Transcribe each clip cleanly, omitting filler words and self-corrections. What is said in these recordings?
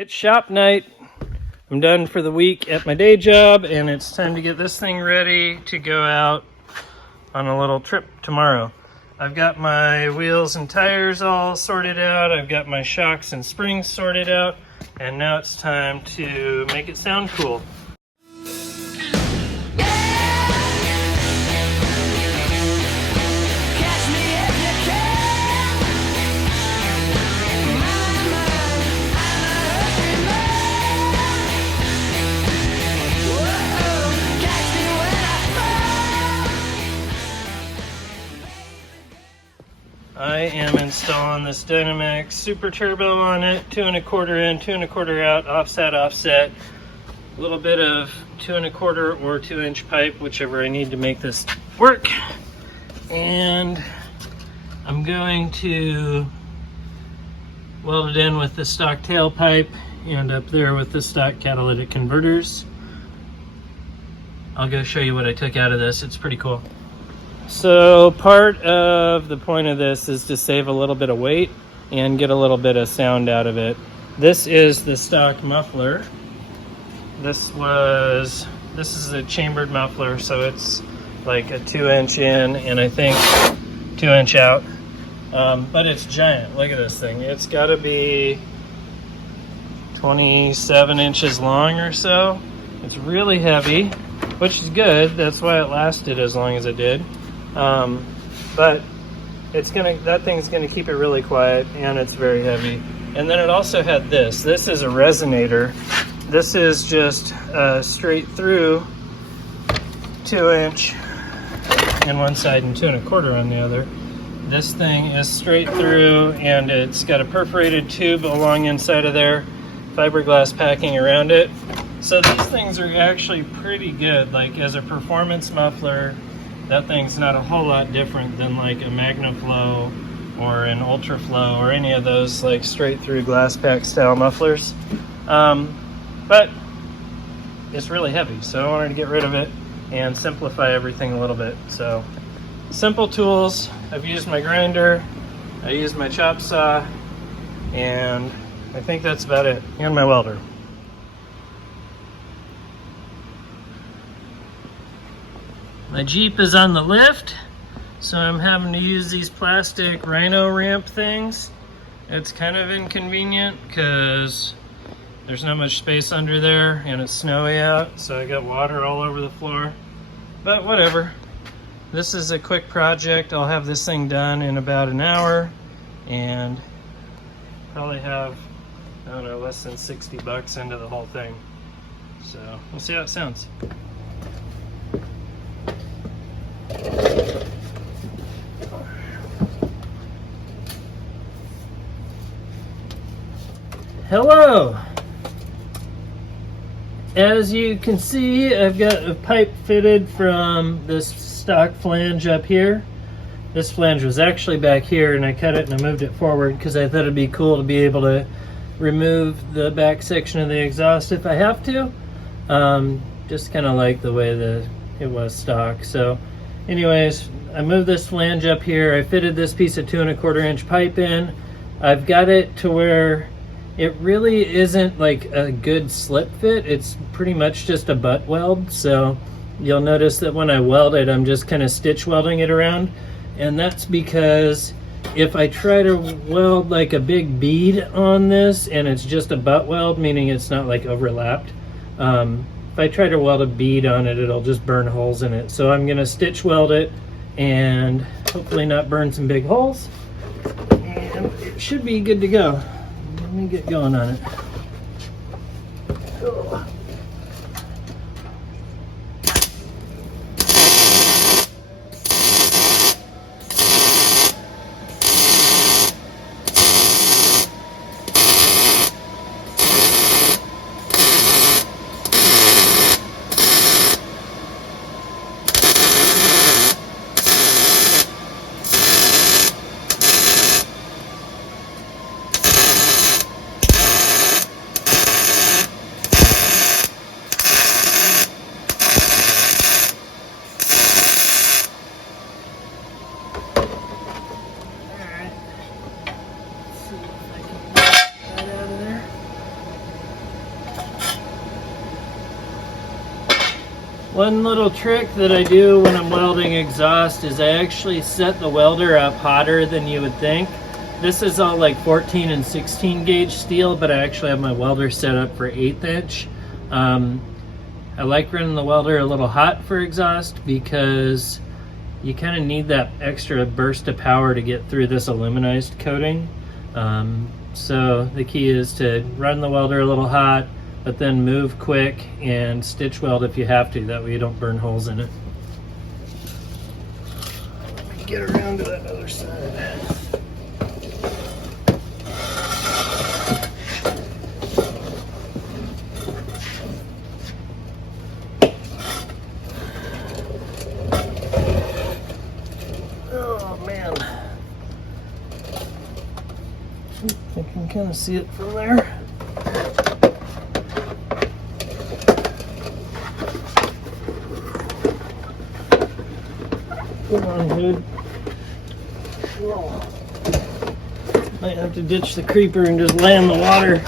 It's shop night. I'm done for the week at my day job, and it's time to get this thing ready to go out on a little trip tomorrow. I've got my wheels and tires all sorted out. I've got my shocks and springs sorted out, and now it's time to make it sound cool. I am installing this Dynomax Super Turbo on it, 2 1/4 in, 2 1/4 out, offset, offset. A little bit of 2 1/4 or 2-inch pipe, whichever I need to make this work. And I'm going to weld it in with the stock tailpipe and up there with the stock catalytic converters. I'll go show you what I took out of this. It's pretty cool. So part of the point of this is to save a little bit of weight and get a little bit of sound out of it. This is the stock muffler. This is a chambered muffler, so it's like a 2-inch in and I think 2-inch out. But it's giant. Look at this thing. It's got to be 27 inches long or so. It's really heavy, which is good. That's why it lasted as long as it did. But that thing's gonna keep it really quiet, and it's very heavy. And then it also had this. This is a resonator. This is just straight through 2-inch on one side and 2 1/4 on the other. This thing is straight through, and it's got a perforated tube along inside of there, fiberglass packing around it. So these things are actually pretty good. Like as a performance muffler, that thing's not a whole lot different than like a MagnaFlow or an UltraFlow or any of those like straight through glass pack style mufflers. But it's really heavy, so I wanted to get rid of it and simplify everything a little bit. So simple tools. I've used my grinder, I used my chop saw, and I think that's about it, and my welder. My Jeep is on the lift, so I'm having to use these plastic rhino ramp things. It's kind of inconvenient because there's not much space under there and it's snowy out, so I got water all over the floor. But whatever. This is a quick project. I'll have this thing done in about an hour and probably have, I don't know, less than 60 bucks into the whole thing. So we'll see how it sounds. Hello! As you can see, I've got a pipe fitted from this stock flange up here. This flange was actually back here and I cut it and I moved it forward because I thought it'd be cool to be able to remove the back section of the exhaust if I have to. Just kind of like the way that it was stock. So anyways, I moved this flange up here. I fitted this piece of 2 1/4 inch pipe in. I've got it to where it really isn't like a good slip fit. It's pretty much just a butt weld. So you'll notice that when I weld it, I'm just kind of stitch welding it around. And that's because if I try to weld like a big bead on this and it's just a butt weld, meaning it's not like overlapped, if I try to weld a bead on it, it'll just burn holes in it. So I'm gonna stitch weld it and hopefully not burn some big holes. And it should be good to go. Let me get going on it. Oh. One little trick that I do when I'm welding exhaust is I actually set the welder up hotter than you would think. This is all like 14 and 16 gauge steel, but I actually have my welder set up for 1/8 inch. I like running the welder a little hot for exhaust because you kind of need that extra burst of power to get through this aluminized coating. So the key is to run the welder a little hot, but then move quick and stitch weld if you have to. That way you don't burn holes in it. Let me get around to that other side. Oh man. I can kind of see it from there. Come on, dude. Whoa. Might have to ditch the creeper and just lay in the water.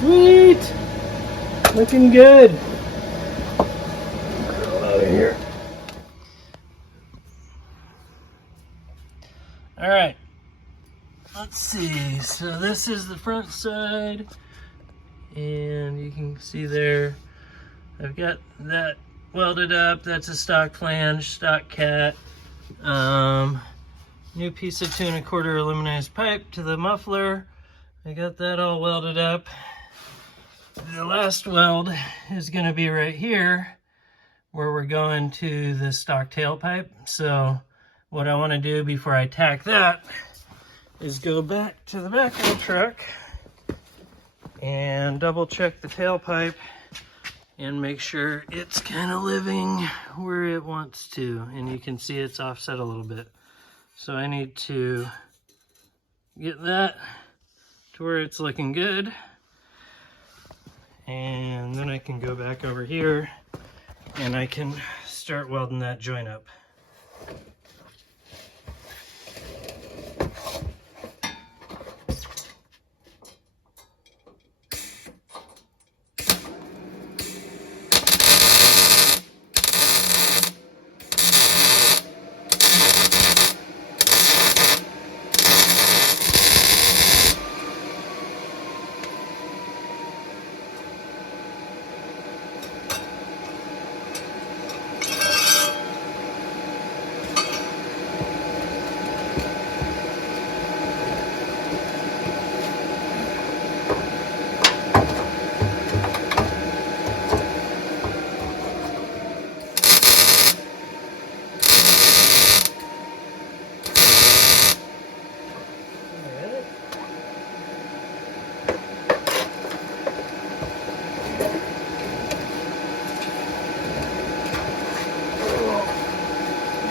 Sweet! Looking good. Get out of here. Alright. Let's see. So this is the front side. And you can see there, I've got that welded up. That's a stock flange, stock cat. New piece of 2 1/4 aluminized pipe to the muffler. I got that all welded up. The last weld is going to be right here where we're going to the stock tailpipe. So what I want to do before I tack that is go back to the back of the truck and double check the tailpipe and make sure it's kind of living where it wants to. And you can see it's offset a little bit. So I need to get that to where it's looking good. And then I can go back over here and I can start welding that joint up.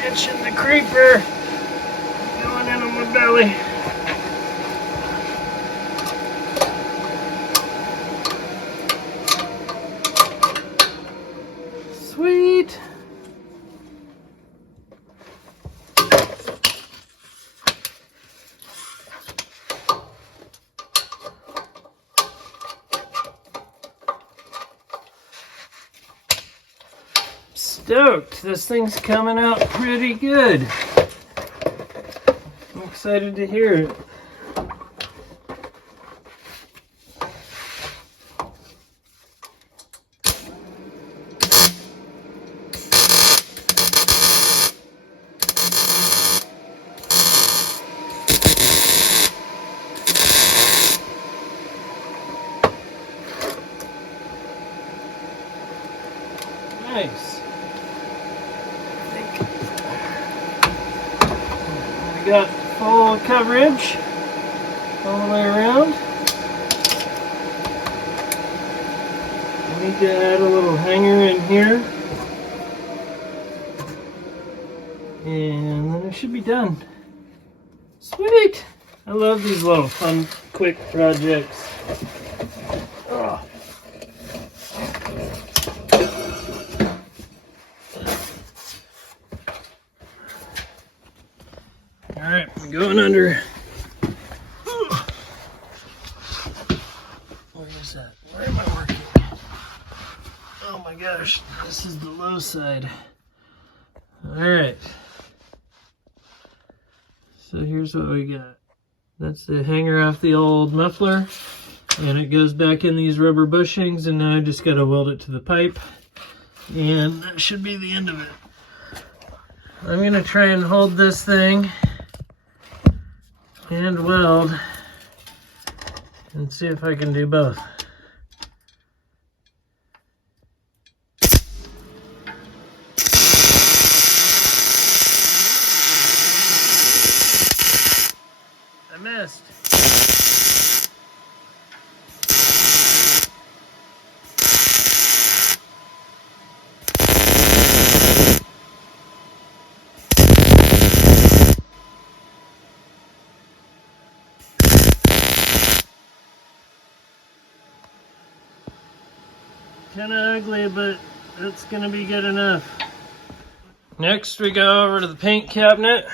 Ditching the creeper, going in on my belly. Sweet. Stoked. This thing's coming out pretty good. I'm excited to hear it. Nice. got full coverage all the way around. I need to add a little hanger in here. And then it should be done. Sweet! I love these little fun, quick projects. Oh. Alright, I'm going under. Where is that? Where am I working? Oh my gosh, this is the low side. Alright. So here's what we got. That's the hanger off the old muffler. And it goes back in these rubber bushings, and now I just gotta weld it to the pipe. And that should be the end of it. I'm gonna try and hold this thing and weld and see if I can do both. I missed. Kind of ugly, but that's going to be good enough. Next we go over to the paint cabinet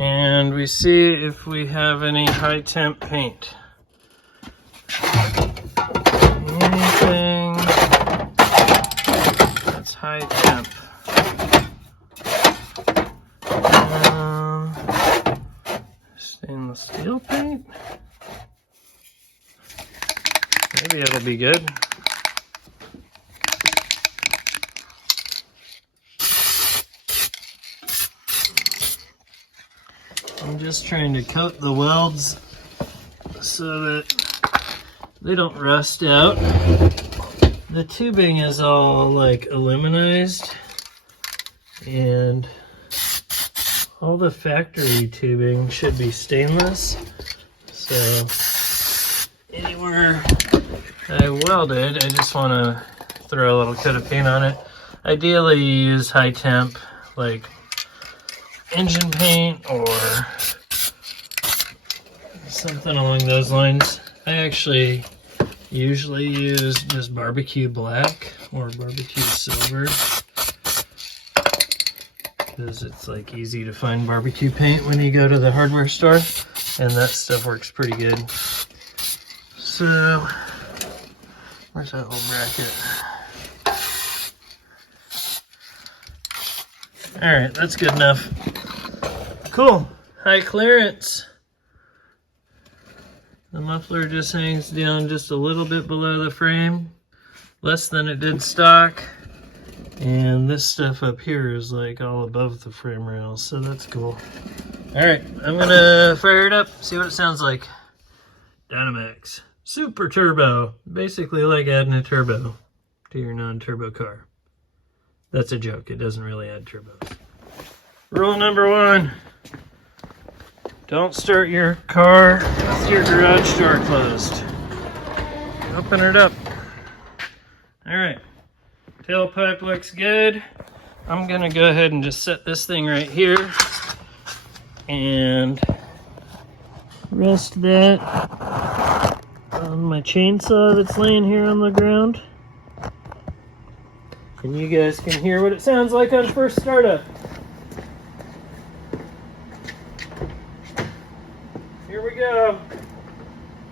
and we see if we have any high temp paint. Anything that's high temp. Stainless steel paint. Maybe it'll be good. I'm just trying to coat the welds so that they don't rust out. The tubing is all like aluminized, and all the factory tubing should be stainless. So anywhere I welded, I just want to throw a little coat of paint on it. Ideally you use high temp, like engine paint or something along those lines. I actually usually use just barbecue black or barbecue silver because it's like easy to find barbecue paint when you go to the hardware store, and that stuff works pretty good. So where's that little bracket? Alright, that's good enough. Cool. High clearance. The muffler just hangs down just a little bit below the frame, less than it did stock. And this stuff up here is like all above the frame rails, so that's cool. Alright, I'm gonna fire it up, see what it sounds like. Dynomax Super Turbo. Basically like adding a turbo to your non-turbo car. That's a joke, it doesn't really add turbos. Rule number 1. Don't start your car with your garage door closed. Open it up. Alright, tailpipe looks good. I'm gonna go ahead and just set this thing right here and rest that on my chainsaw that's laying here on the ground. And you guys can hear what it sounds like on first startup. Here we go.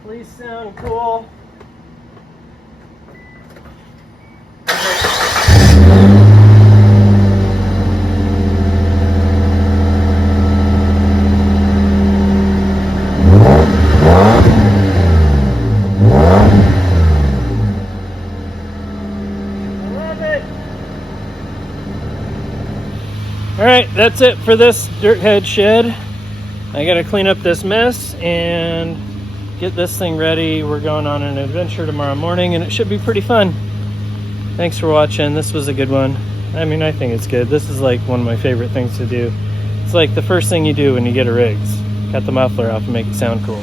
Please sound cool. Alright, that's it for this dirt head shed. I gotta clean up this mess and get this thing ready. We're going on an adventure tomorrow morning and it should be pretty fun. Thanks for watching. This was a good one. I mean, I think it's good. This is like one of my favorite things to do. It's like the first thing you do when you get a rig. Cut the muffler off and make it sound cool.